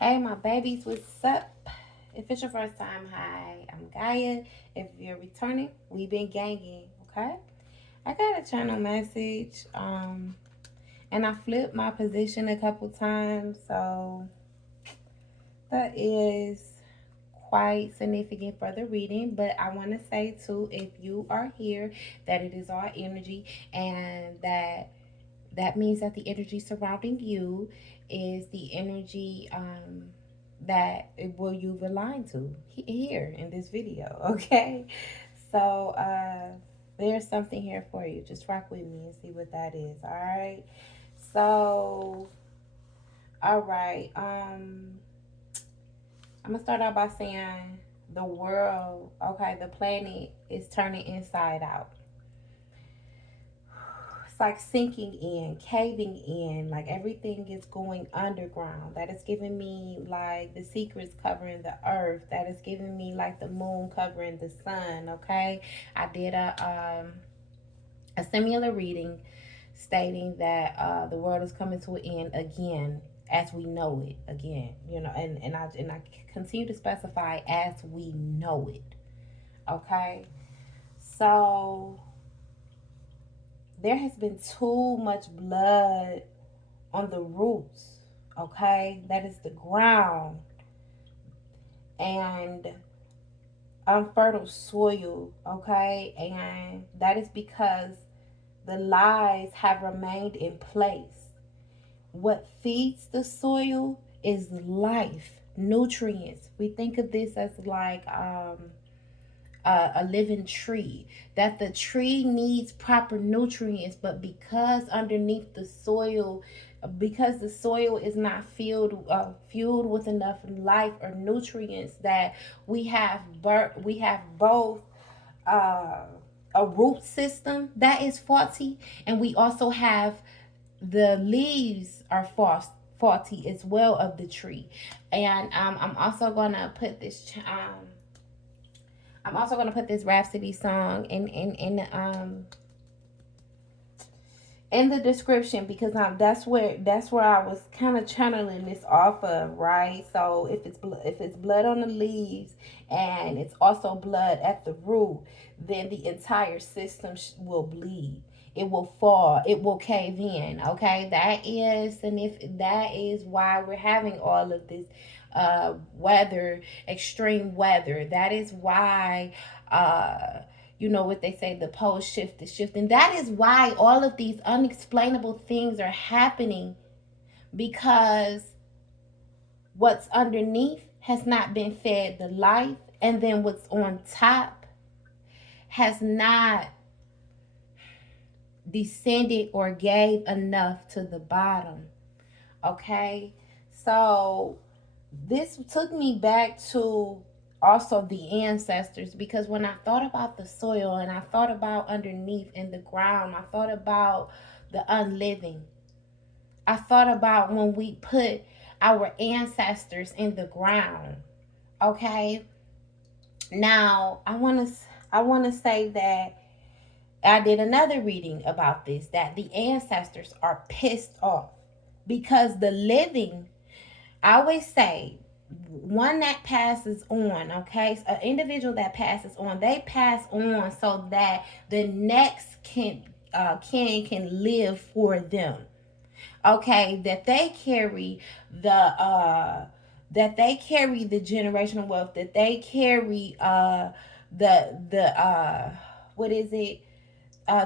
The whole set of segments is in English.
Hey, my babies, what's up? If it's your first time, hi, I'm Gaia. If you're returning, we've been ganging, okay? I got a channel message, and I flipped my position a couple times, so that is quite significant for the reading. But I want to say too, if you are here, that it is all energy, and that means that the energy surrounding you is the energy that will you've aligned to here in this video. Okay, so there's something here for you. Just rock with me and see what that is. All right, so all right, I'm gonna start out by saying the world, okay, the planet is turning inside out. It's like sinking in, caving in, like everything is going underground. That is giving me like the secrets covering the earth. That is giving me like the moon covering the sun. Okay, I did a similar reading stating that the world is coming to an end again as we know it again. You know, and I continue to specify as we know it. Okay, so there has been too much blood on the roots, okay? That is the ground and unfertile soil, okay? And that is because the lies have remained in place. What feeds the soil is life, nutrients. We think of this as like a living tree, that the tree needs proper nutrients, but because underneath the soil, because the soil is not fueled with enough life or nutrients, that we have both uh, a root system that is faulty, and we also have the leaves are faulty as well of the tree. And I'm also gonna put this I'm also gonna put this Rhapsody song in the description, because that's where I was kind of channeling this off of, right? So if it's blood on the leaves and it's also blood at the root, then the entire system will bleed. It will fall. It will cave in. Okay, that is why we're having all of this weather, extreme weather. That is why you know what they say, the pole shift is shifting. That is why all of these unexplainable things are happening, because what's underneath has not been fed the life, and then what's on top has not descended or gave enough to the bottom. Okay, so this took me back to also the ancestors, because when I thought about the soil and I thought about underneath in the ground, I thought about the unliving. I thought about when we put our ancestors in the ground. Okay, now I want to say that I did another reading about this, that the ancestors are pissed off because the living, I always say, one that passes on, okay, so an individual that passes on, they pass on so that the next can live for them. Okay, that they carry the generational wealth, that they carry the what is it,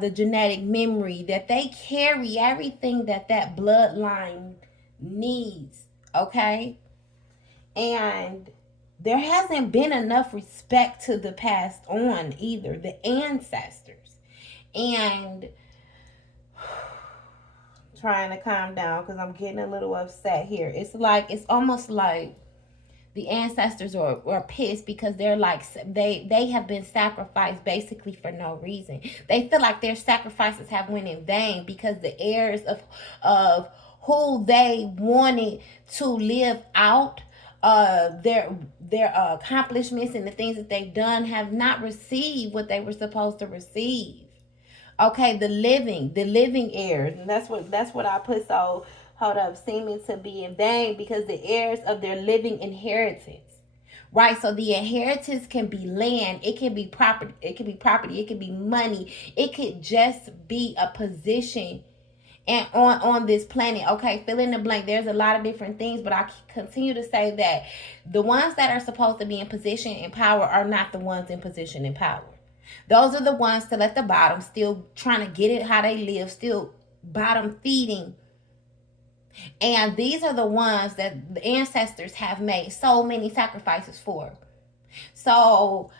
the genetic memory, that they carry everything that that bloodline needs. Okay, and there hasn't been enough respect to the past on either, the ancestors. And trying to calm down because I'm getting a little upset here. It's almost like the ancestors are pissed because they're like, they have been sacrificed basically for no reason. They feel like their sacrifices have went in vain, because the heirs of who they wanted to live out their accomplishments and the things that they've done have not received what they were supposed to receive. Okay, the living heirs, and that's what I put. So hold up, seeming to be in vain because the heirs of their living inheritance. Right, so the inheritance can be land, it can be property, it can be money, it could just be a position and on this planet. Okay, fill in the blank. There's a lot of different things, but I continue to say that the ones that are supposed to be in position and power are not the ones in position and power. Those are the ones still at the bottom, still trying to get it how they live, still bottom feeding. And these are the ones that the ancestors have made so many sacrifices for. So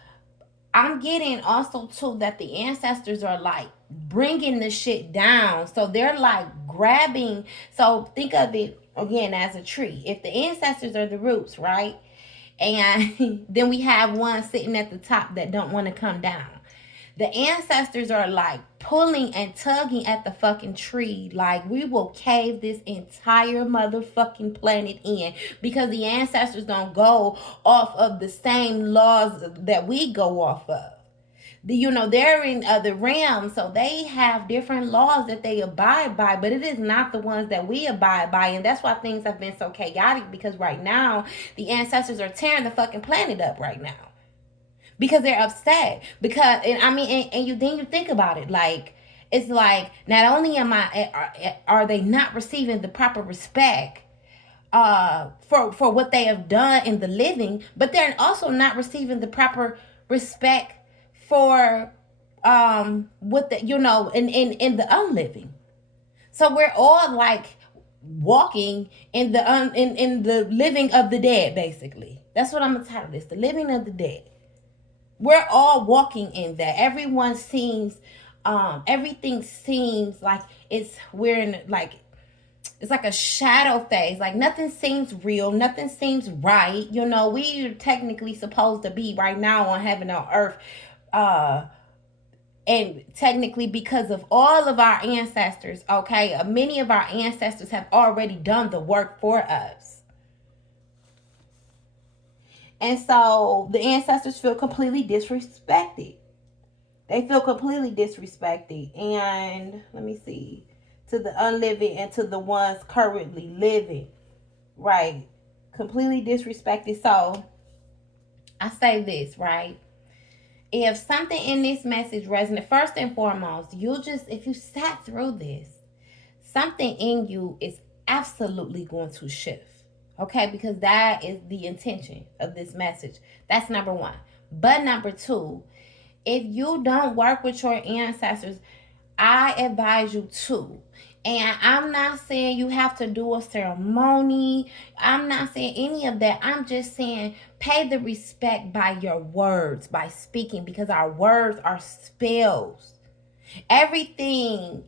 I'm getting also too that the ancestors are like bringing the shit down. So they're like grabbing. So think of it again as a tree. If the ancestors are the roots, right? And then we have one sitting at the top that don't want to come down. The ancestors are like pulling and tugging at the fucking tree. Like, we will cave this entire motherfucking planet in, because the ancestors don't go off of the same laws that we go off of. They're in other realms, so they have different laws that they abide by, but it is not the ones that we abide by. And that's why things have been so chaotic, because right now the ancestors are tearing the fucking planet up right now. Because they're upset. Because, and I mean, and you think about it, like, it's like, not only are they not receiving the proper respect for what they have done in the living, but they're also not receiving the proper respect for what the in the unliving. So we're all like walking in the in the living of the dead, basically. That's what I'm gonna title this: the living of the dead. We're all walking in that. Everything seems like we're in like, it's like a shadow phase. Like, nothing seems real, nothing seems right. We're technically supposed to be right now on heaven on earth. And technically, because of all of our ancestors, okay, many of our ancestors have already done the work for us. And so the ancestors feel completely disrespected. They feel completely disrespected. And let me see. To the unliving and to the ones currently living. Right. Completely disrespected. So I say this, right? If something in this message resonates, first and foremost, if you sat through this, something in you is absolutely going to shift. Okay, because that is the intention of this message. That's number one. But number two, if you don't work with your ancestors, I advise you to. And I'm not saying you have to do a ceremony. I'm not saying any of that. I'm just saying pay the respect by your words, by speaking, because our words are spells. Everything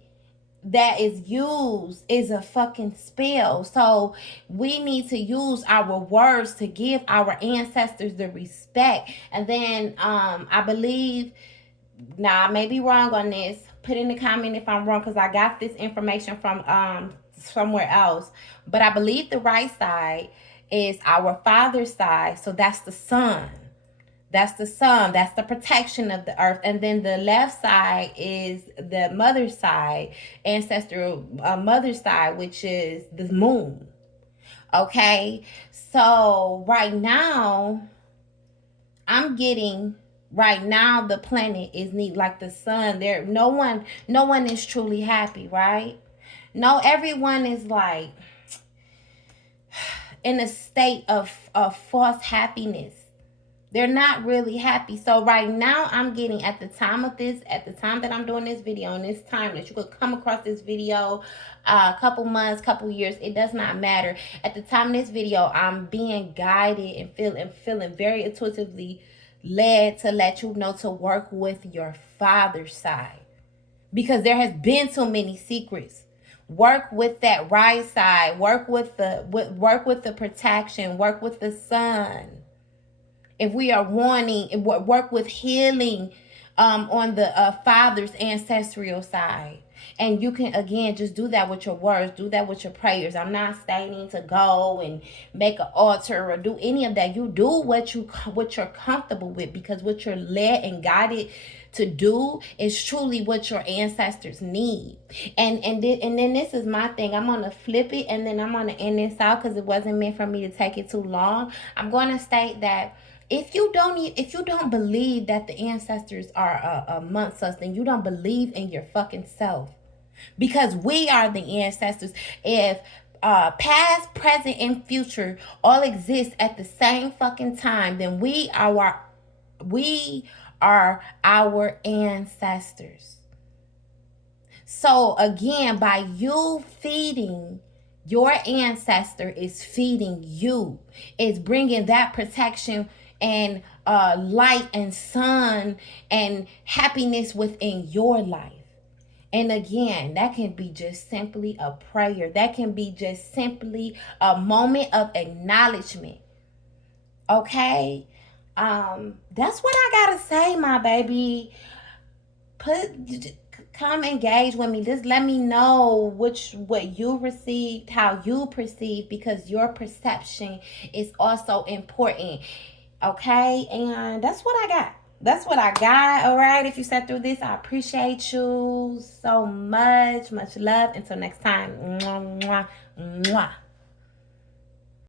that is used is a fucking spell. So we need to use our words to give our ancestors the respect. And then I believe, now I may be wrong on this, put in the comment if I'm wrong, because I got this information from somewhere else, but I believe the right side is our father's side. So that's the sun. That's the sun. That's the protection of the earth. And then the left side is the mother's side, ancestral mother's side, which is the moon. Okay. So right now, I'm getting, right now the planet is neat, like the sun. There, no one is truly happy, right? No, everyone is like in a state of false happiness. They're not really happy. So right now I'm getting, at the time that I'm doing this video, and this time that you could come across this video, a couple months, couple years, it does not matter. At the time of this video, I'm being guided and feeling very intuitively led to let you know to work with your father's side, because there has been too many secrets. Work with that right side. Work with the protection. Work with the sun. If we are wanting, work with healing on the father's ancestral side. And you can, again, just do that with your words, do that with your prayers. I'm not stating to go and make an altar or do any of that. You do what you're comfortable with, because what you're led and guided to do is truly what your ancestors need. And then this is my thing. I'm gonna flip it, and then I'm gonna end this out because it wasn't meant for me to take it too long. I'm gonna state that if you don't believe that the ancestors are amongst us, then you don't believe in your fucking self, because we are the ancestors. If past, present, and future all exist at the same fucking time, then we are our ancestors. So again, by you feeding your ancestor is feeding you. It's bringing that protection and light and sun and happiness within your life. And again, that can be just simply a prayer. That can be just simply a moment of acknowledgement. Okay? That's what I gotta say, my baby. Come engage with me. Just let me know what you received, how you perceive, because your perception is also important. Okay? And that's what I got. That's what I got. All right. If you sat through this, I appreciate you so much. Much love. Until next time. Mwah, mwah, mwah.